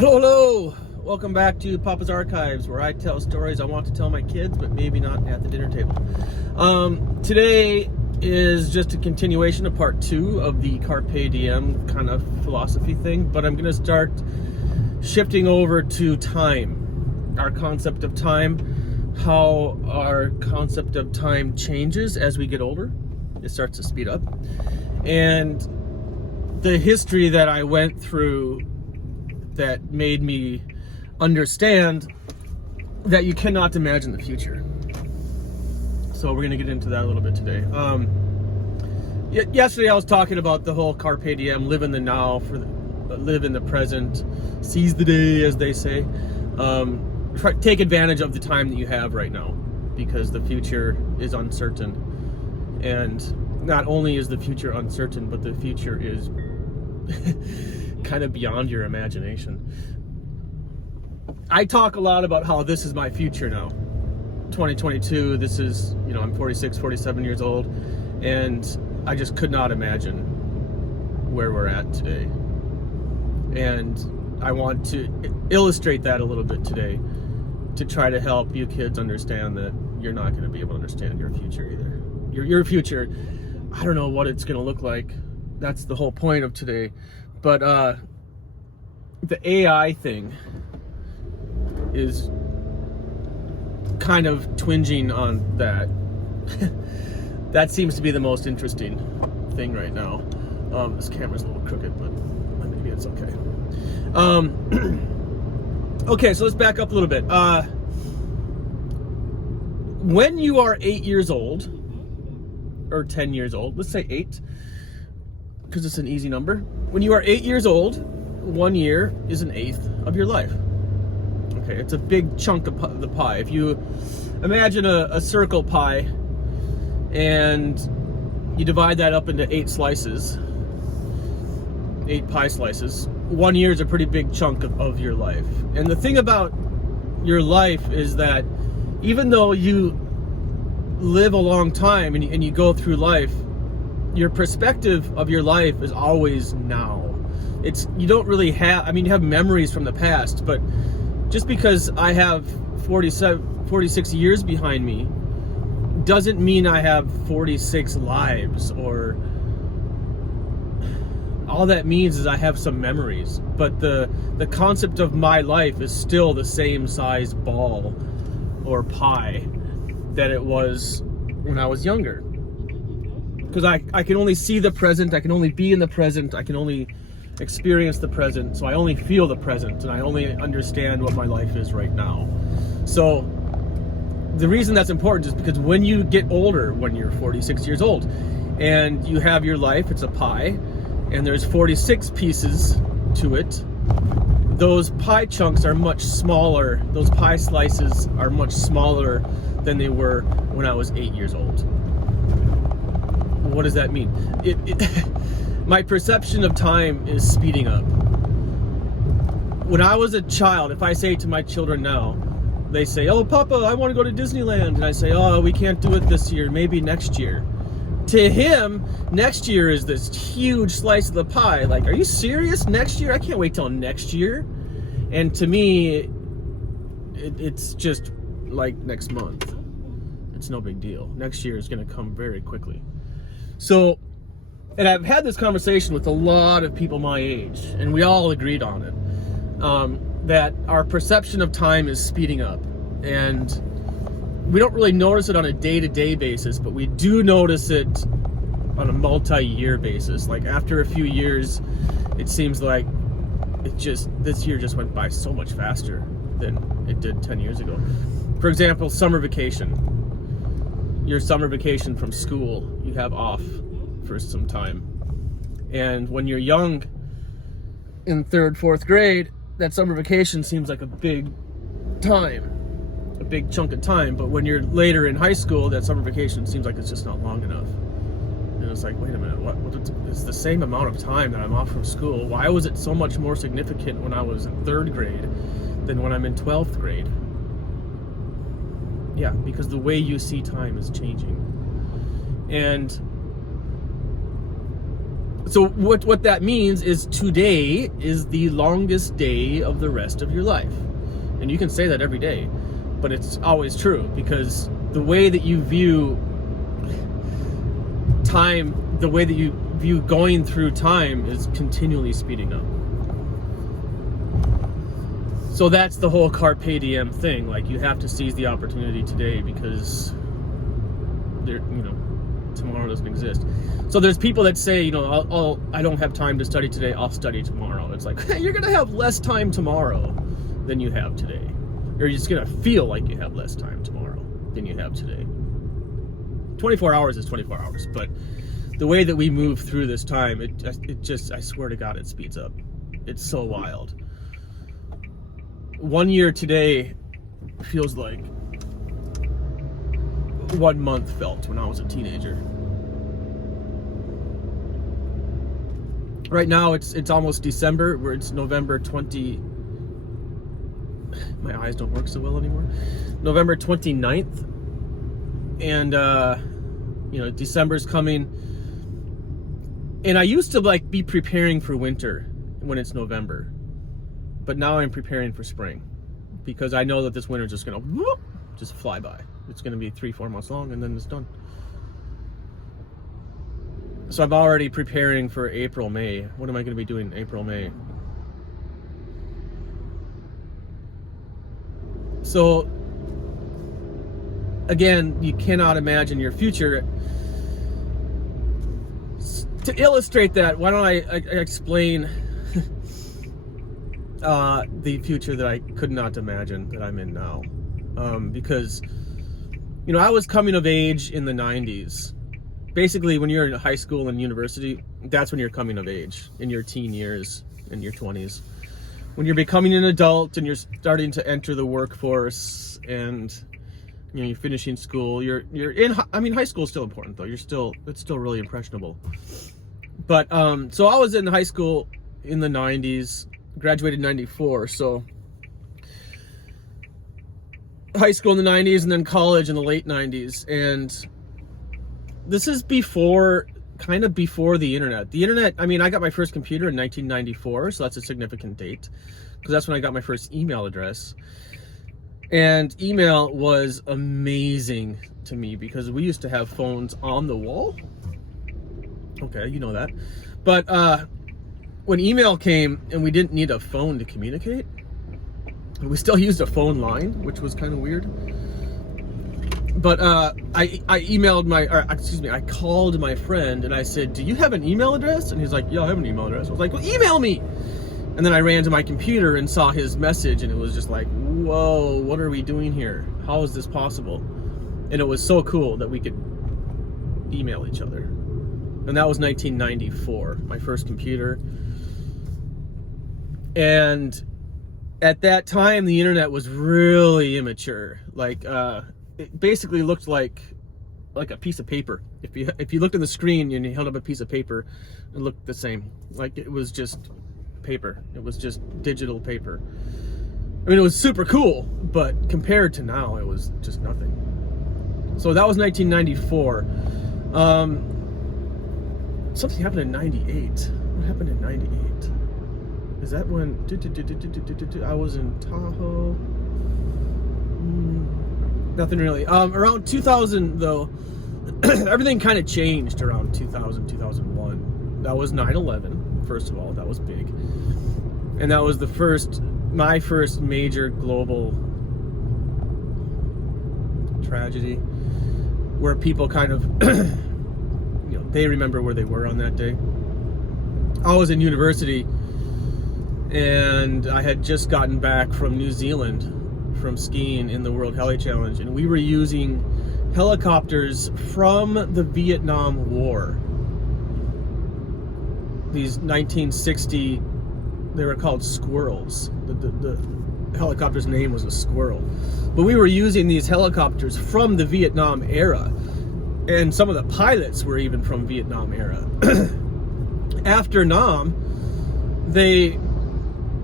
Hello! Welcome back to Papa's Archives, where I tell stories I want to tell my kids, but maybe not at the dinner table. Today is just a continuation of part 2 of the Carpe Diem kind of philosophy thing, but I'm going to start shifting over to time, our concept of time, how our concept of time changes as we get older. It starts to speed up. And the history that I went through that made me understand that you cannot imagine the future. So we're going to get into that a little bit today. Yesterday I was talking about the whole Carpe Diem, live in the now, live in the present, seize the day, as they say. Take advantage of the time that you have right now, because the future is uncertain. And not only is the future uncertain, but the future is kind of beyond your imagination. I talk a lot about how this is my future now. 2022, this is, I'm 46, 47 years old, and I just could not imagine where we're at today. And I want to illustrate that a little bit today to try to help you kids understand that you're not going to be able to understand your future either. Your future, I don't know what it's going to look like. That's the whole point of today. But the AI thing is kind of twinging on that. That seems to be the most interesting thing right now. This camera's a little crooked, but maybe it's okay. Okay, so let's back up a little bit. When you are 8 years old, or 10 years old, let's say 8, because it's an easy number. When you are 8 years old, 1 year is an eighth of your life. Okay, it's a big chunk of the pie. If you imagine a circle pie and you divide that up into 8 slices, 8 pie slices, 1 year is a pretty big chunk of your life. And the thing about your life is that even though you live a long time and you go through life, your perspective of your life is always now. You don't really have, you have memories from the past, but just because I have 46 years behind me doesn't mean I have 46 lives, or all that means is I have some memories. But the concept of my life is still the same size ball or pie that it was when I was younger. Because I can only see the present, I can only be in the present, I can only experience the present, so I only feel the present, and I only understand what my life is right now. So the reason that's important is because when you get older, when you're 46 years old, and you have your life, it's a pie, and there's 46 pieces to it, those pie chunks are much smaller, those pie slices are much smaller than they were when I was 8 years old. What does that mean? My perception of time is speeding up. When I was a child, if I say to my children now, they say, "Oh, Papa, I want to go to Disneyland." And I say, "Oh, we can't do it this year, maybe next year." To him, next year is this huge slice of the pie. Like, are you serious? Next year? I can't wait till next year. And to me, it's just like next month. It's no big deal. Next year is going to come very quickly. So, and I've had this conversation with a lot of people my age, and we all agreed on it, that our perception of time is speeding up. And we don't really notice it on a day-to-day basis, but we do notice it on a multi-year basis. Like, after a few years, it seems like this year just went by so much faster than it did 10 years ago. For example, summer vacation. Your summer vacation from school, you have off for some time. And when you're young, in 3rd, 4th grade, that summer vacation seems like a big time, a big chunk of time. But when you're later in high school, that summer vacation seems like it's just not long enough. And it's like, wait a minute, it's the same amount of time that I'm off from school. Why was it so much more significant when I was in 3rd grade than when I'm in 12th grade? Yeah, because the way you see time is changing. And So what that means is today is the longest day of the rest of your life. And you can say that every day, but it's always true, because the way that you view time, the way that you view going through time is continually speeding up. So that's the whole Carpe Diem thing. Like, you have to seize the opportunity today, because tomorrow doesn't exist. So there's people that say, I don't have time to study today, I'll study tomorrow. It's like, you're gonna have less time tomorrow than you have today. Or you're just gonna feel like you have less time tomorrow than you have today. 24 hours is 24 hours, but the way that we move through this time, it just, I swear to God, it speeds up. It's so wild. 1 year today feels like 1 month felt when I was a teenager. Right now it's almost December, where it's November 20. My eyes don't work so well anymore. November 29th. And December's coming. And I used to be preparing for winter when it's November. But now I'm preparing for spring, because I know that this winter is just gonna just fly by. It's gonna be 3-4 months long, and then it's done. So I'm already preparing for April, May. What am I gonna be doing in April, May? So again, you cannot imagine your future. To illustrate that, why don't I explain the future that I could not imagine that I'm in now. Because, I was coming of age in the 90s. Basically, when you're in high school and university, that's when you're coming of age, in your teen years, in your 20s. When you're becoming an adult and you're starting to enter the workforce, and you're finishing school, you're in, high school is still important though. It's still really impressionable. But, so I was in high school in the 90s, graduated in 94, so high school in the 90s and then college in the late 90s. And this is kind of before the internet. The internet, I got my first computer in 1994, so that's a significant date, because that's when I got my first email address. And email was amazing to me, because we used to have phones on the wall. Okay, you know that. But when email came and we didn't need a phone to communicate, we still used a phone line, which was kind of weird. But I called my friend and I said, "Do you have an email address?" And he's like, "Yeah, I have an email address." I was like, "Well, email me." And then I ran to my computer and saw his message, and it was just like, whoa, what are we doing here? How is this possible? And it was so cool that we could email each other. And that was 1994, my first computer. And at that time, the internet was really immature. It basically looked like a piece of paper. If you looked at the screen and you held up a piece of paper, it looked the same. Like, it was just paper. It was just digital paper. It was super cool, but compared to now, it was just nothing. So that was 1994. Something happened in 98. What happened in 98? Is that when I was in Tahoe? Nothing really. Around 2000, though, everything kind of changed around 2000, 2001. That was 9/11, first of all. That was big. And that was my first major global tragedy, where people kind of, they remember where they were on that day. I was in university, and I had just gotten back from New Zealand from skiing in the World Heli Challenge, and we were using helicopters from the Vietnam War. These 1960, they were called Squirrels. The helicopter's name was a Squirrel. But we were using these helicopters from the Vietnam era, and some of the pilots were even from Vietnam era. After Nam,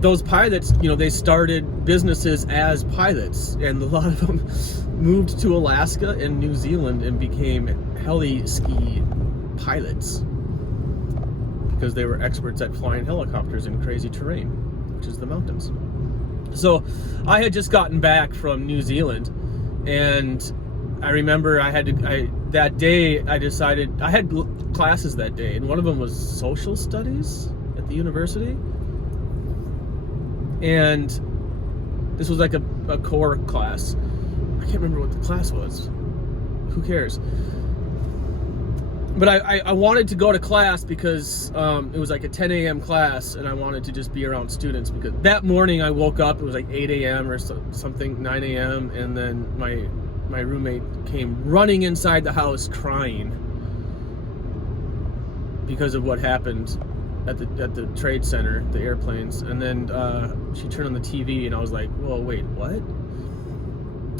those pilots, they started businesses as pilots, and a lot of them moved to Alaska and New Zealand and became heli ski pilots. because they were experts at flying helicopters in crazy terrain, which is the mountains. So I had just gotten back from New Zealand, and I remember that day I decided, I had classes that day, and one of them was social studies at the university. And this was like a core class. I can't remember what the class was. Who cares? But I wanted to go to class because it was like a 10 a.m. class, and I wanted to just be around students, because that morning I woke up, it was like 8 a.m. or something, 9 a.m. And then my roommate came running inside the house crying because of what happened at the trade center, the airplanes. And then she turned on the TV, and I was like, whoa, wait, what?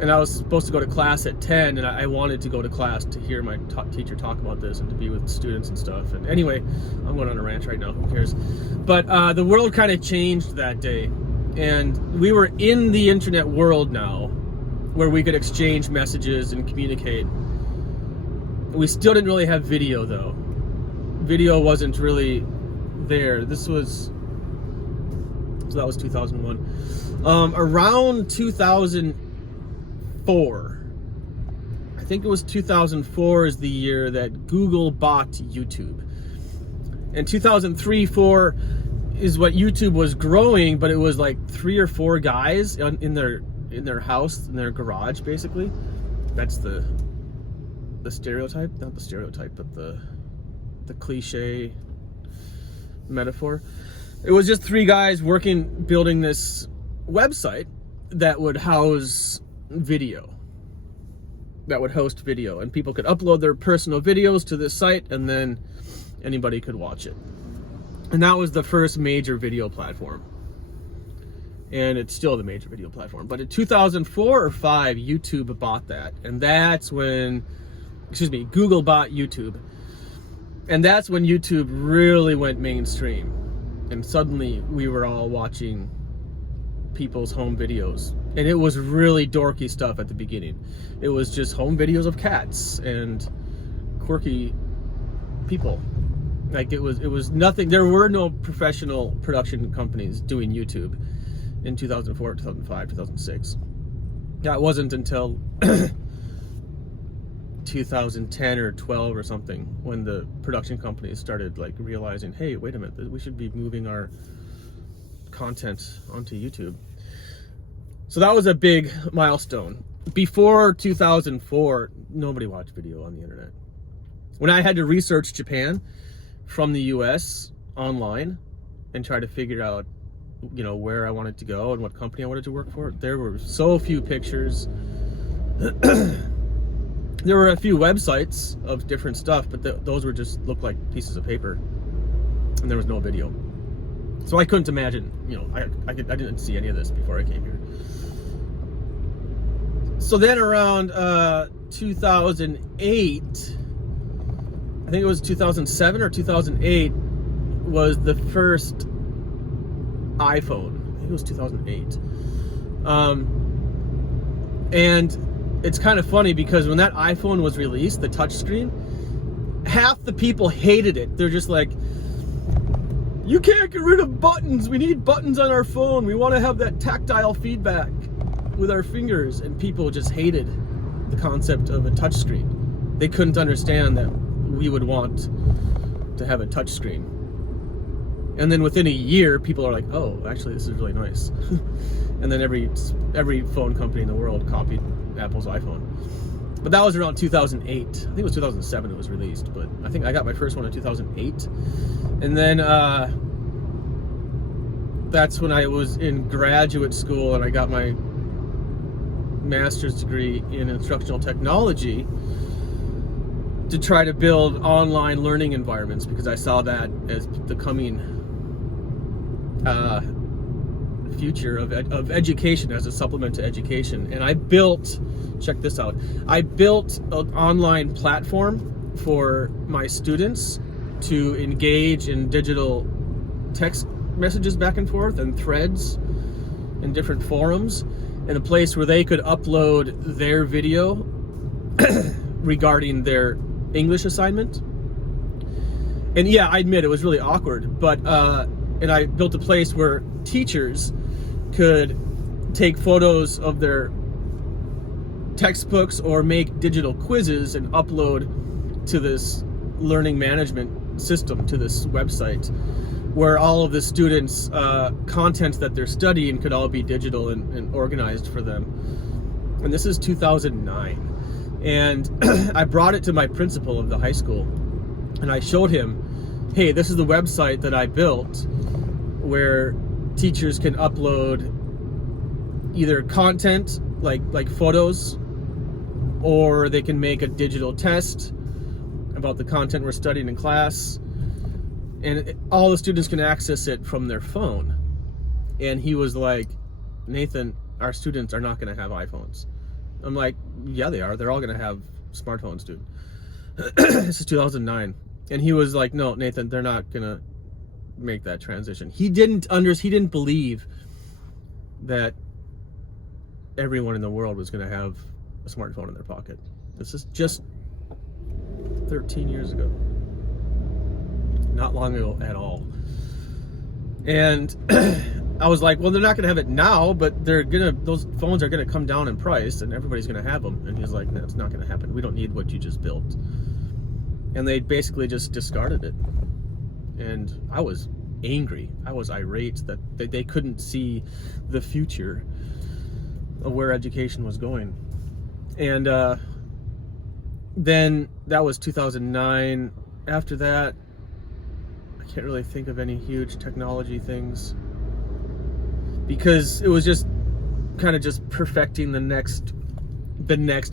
And I was supposed to go to class at 10, and I wanted to go to class to hear my teacher talk about this and to be with students and stuff. And anyway, I'm going on a rant right now, who cares? But the world kind of changed that day, and we were in the internet world now, where we could exchange messages and communicate. We still didn't really have video, though. Video wasn't really there. So that was 2001. Around 2004, I think it was 2004 is the year that Google bought YouTube. And 2003-4 is what YouTube was growing, but it was like 3 or 4 guys in their house, in their garage, basically. That's the stereotype, not the stereotype, but the cliche metaphor. It was just 3 guys building this website that would house video, that would host video, and people could upload their personal videos to this site, and then anybody could watch it. And that was the first major video platform, and it's still the major video platform. But in 2004 or 5, YouTube bought that, and that's when, Google bought YouTube, and that's when YouTube really went mainstream, and suddenly we were all watching people's home videos. And it was really dorky stuff at the beginning. It was just home videos of cats and quirky people. Like, it was nothing. There were no professional production companies doing YouTube in 2004, 2005, 2006. That wasn't until 2010 or 12 or something, when the production companies started like realizing, hey, wait a minute, we should be moving our content onto YouTube. So that was a big milestone. Before 2004, nobody watched video on the internet. When I had to research Japan from the US online and try to figure out, where I wanted to go and what company I wanted to work for, there were so few pictures. There were a few websites of different stuff, but those were just looked like pieces of paper, and there was no video. So I couldn't imagine, I didn't see any of this before I came here. So then around 2008, I think it was 2007 or 2008, was the first iPhone. I think it was 2008. And it's kind of funny because when that iPhone was released, the touchscreen, half the people hated it. They're just like, you can't get rid of buttons. We need buttons on our phone. We want to have that tactile feedback with our fingers. And people just hated the concept of a touchscreen. They couldn't understand that we would want to have a touchscreen. And then within a year, people are like, oh, actually, this is really nice. And then every phone company in the world copied Apple's iPhone. But that was around 2008. I think it was 2007 it was released, but I think I got my first one in 2008. And then that's when I was in graduate school and I got my master's degree in instructional technology to try to build online learning environments, because I saw that as the coming future of education as a supplement to education. And I built, check this out, I built an online platform for my students to engage in digital text messages back and forth and threads in different forums, in a place where they could upload their video regarding their English assignment. And yeah, I admit it was really awkward, but and I built a place where teachers could take photos of their textbooks or make digital quizzes and upload to this learning management system, to this website, where all of the students' content that they're studying could all be digital and organized for them. And this is 2009. And I brought it to my principal of the high school, and I showed him, hey, this is the website that I built where teachers can upload either content like photos, or they can make a digital test about the content we're studying in class, and all the students can access it from their phone. And he was like, Nathan, our students are not going to have iPhones. I'm like, yeah, they are. They're all going to have smartphones, dude. This is 2009. And he was like, no, Nathan, they're not going to make that transition. He didn't believe that everyone in the world was going to have a smartphone in their pocket. This is just 13 years ago. Not long ago at all. And I was like, well, they're not going to have it now, but those phones are going to come down in price and everybody's going to have them. And he's like, that's not going to happen. We don't need what you just built. And they basically just discarded it. And I was angry. I was irate that they couldn't see the future of where education was going. And then that was 2009. After that, I can't really think of any huge technology things, because it was just kind of just perfecting the next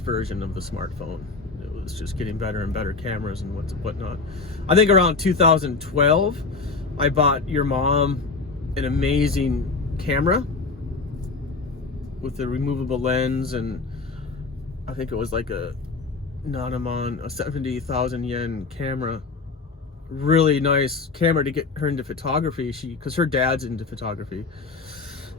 version of the smartphone. It was just getting better and better cameras and whatnot. I think around 2012, I bought your mom an amazing camera with a removable lens, and I think it was like a Nanamon, a 70,000 yen camera. Really nice camera to get her into photography, because her dad's into photography.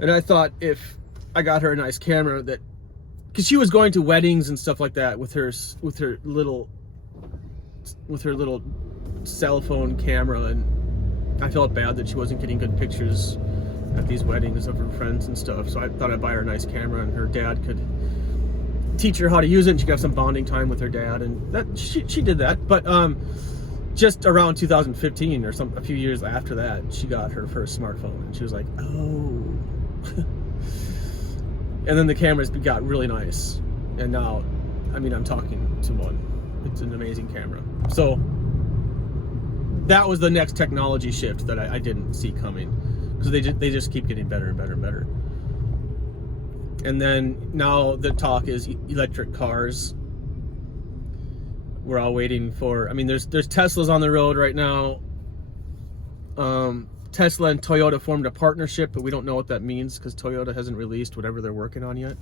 And I thought if I got her a nice camera, that because she was going to weddings and stuff like that with her little cell phone camera, and I felt bad that she wasn't getting good pictures at these weddings of her friends and stuff. So I thought I'd buy her a nice camera, and her dad could teach her how to use it, and she could have some bonding time with her dad, and that she did that. But just around 2015 or a few years after that, she got her first smartphone, and she was like, oh. And then the cameras got really nice, and now, I mean, I'm talking to one. It's an amazing camera. So that was the next technology shift that I didn't see coming, because they just keep getting better and better and better. And then now the talk is electric cars. We're all waiting for, I mean, there's Teslas on the road right now. Tesla and Toyota formed a partnership, but we don't know what that means because Toyota hasn't released whatever they're working on yet.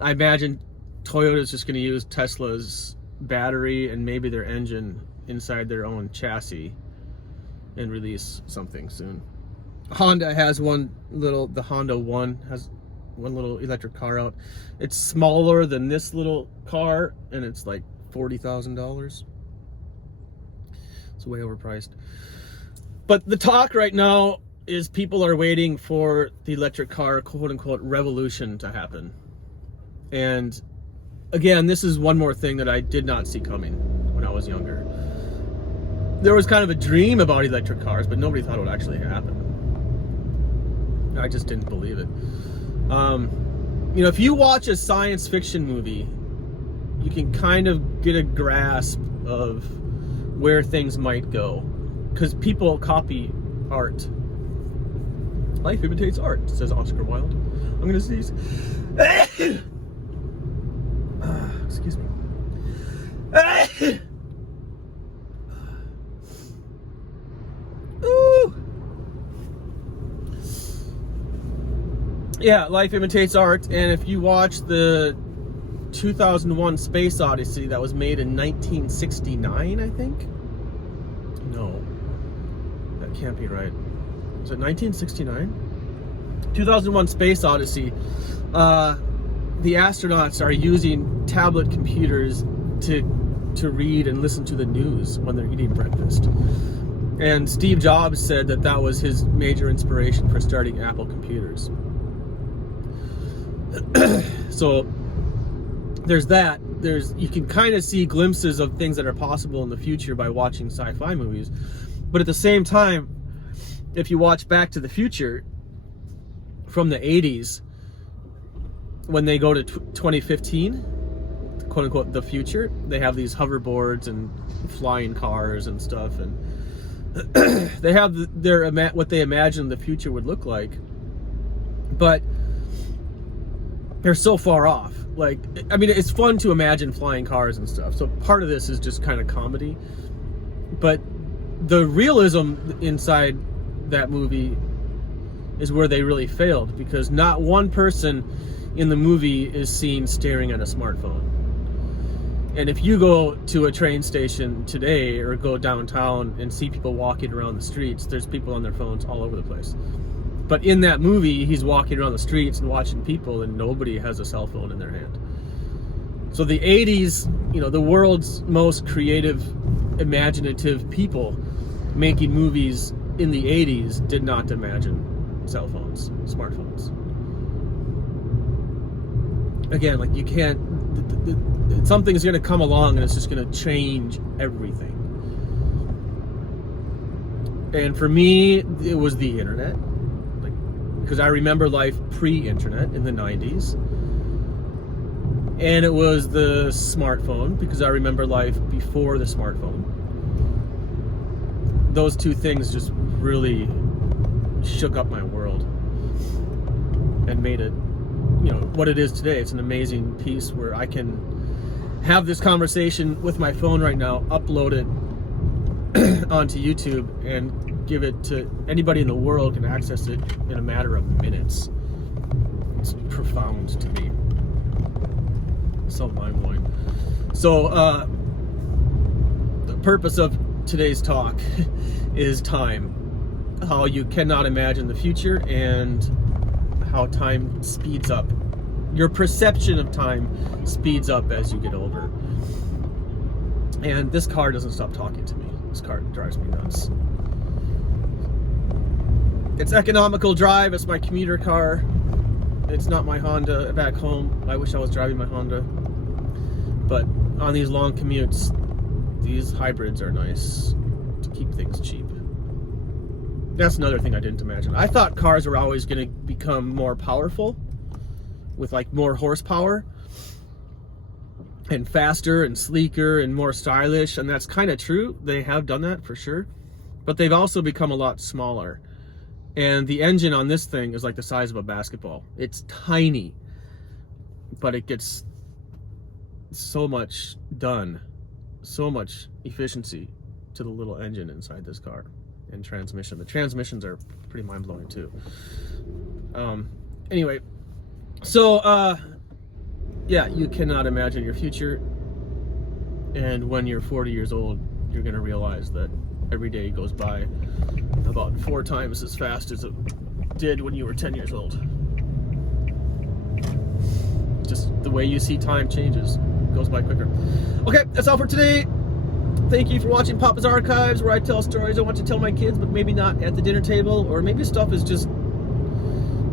I imagine Toyota's just going to use Tesla's battery and maybe their engine inside their own chassis and release something soon. Honda has the Honda One has one little electric car out. It's smaller than this little car, and it's like $40,000. It's way overpriced. But the talk right now is people are waiting for the electric car, quote unquote, revolution to happen. And again, this is one more thing that I did not see coming when I was younger. There was kind of a dream about electric cars, but nobody thought it would actually happen. I just didn't believe it. If you watch a science fiction movie, you can kind of get a grasp of where things might go, because people copy art. Life imitates art, says Oscar Wilde. I'm gonna sneeze. Excuse me. Ooh. Yeah, life imitates art, and if you watch the 2001 Space Odyssey that was made in 1969, I think? No, that can't be right. Was it 1969? 2001 Space Odyssey. The astronauts are using tablet computers to to read and listen to the news when they're eating breakfast. And Steve Jobs said that that was his major inspiration for starting Apple computers. So there's that. You can kind of see glimpses of things that are possible in the future by watching sci-fi movies. But at the same time, if you watch Back to the Future from the 80s, when they go to 2015, quote unquote, the future, they have these hoverboards and flying cars and stuff, and they have what they imagine the future would look like, but they're so far off. Like, I mean, it's fun to imagine flying cars and stuff, so part of this is just kind of comedy, but the realism inside that movie is where they really failed, because not one person in the movie is seen staring at a smartphone. And if you go to a train station today or go downtown and see people walking around the streets, there's people on their phones all over the place. But in that movie, he's walking around the streets and watching people, and nobody has a cell phone in their hand. So the 80s, the world's most creative, imaginative people making movies in the 80s did not imagine cell phones, smartphones. Again, like, you can't, something's going to come along and it's just going to change everything. And for me, it was the internet, because I remember life pre-internet in the 90s. And it was the smartphone, because I remember life before the smartphone. Those two things just really shook up my world and made it, what it is today. It's an amazing piece where I can have this conversation with my phone right now, upload it onto YouTube, and give it to anybody in the world can access it in a matter of minutes. It's profound to me. So mind-blowing. So the purpose of today's talk is time. How you cannot imagine the future and how time speeds up. Your perception of time speeds up as you get older. And this car doesn't stop talking to me. This car drives me nuts. It's economical drive. It's my commuter car. It's not my Honda back home. I wish I was driving my Honda. But on these long commutes, these hybrids are nice to keep things cheap. That's another thing I didn't imagine. I thought cars were always going to become more powerful, with like more horsepower, and faster and sleeker and more stylish, and that's kind of true. They have done that for sure, but they've also become a lot smaller. And the engine on this thing is like the size of a basketball. It's tiny, but it gets so much done, so much efficiency to the little engine inside this car. And transmission. The transmissions are pretty mind-blowing too. Anyway, so yeah, you cannot imagine your future, and when you're 40 years old, you're going to realize that every day goes by about 4 times as fast as it did when you were 10 years old. Just the way you see time changes. It goes by quicker. Okay, that's all for today. Thank you for watching Papa's Archives, where I tell stories I want to tell my kids, but maybe not at the dinner table, or maybe stuff is just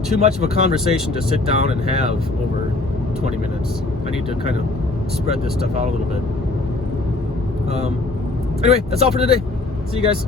too much of a conversation to sit down and have over 20 minutes. I need to kind of spread this stuff out a little bit. Anyway, that's all for today. See you guys.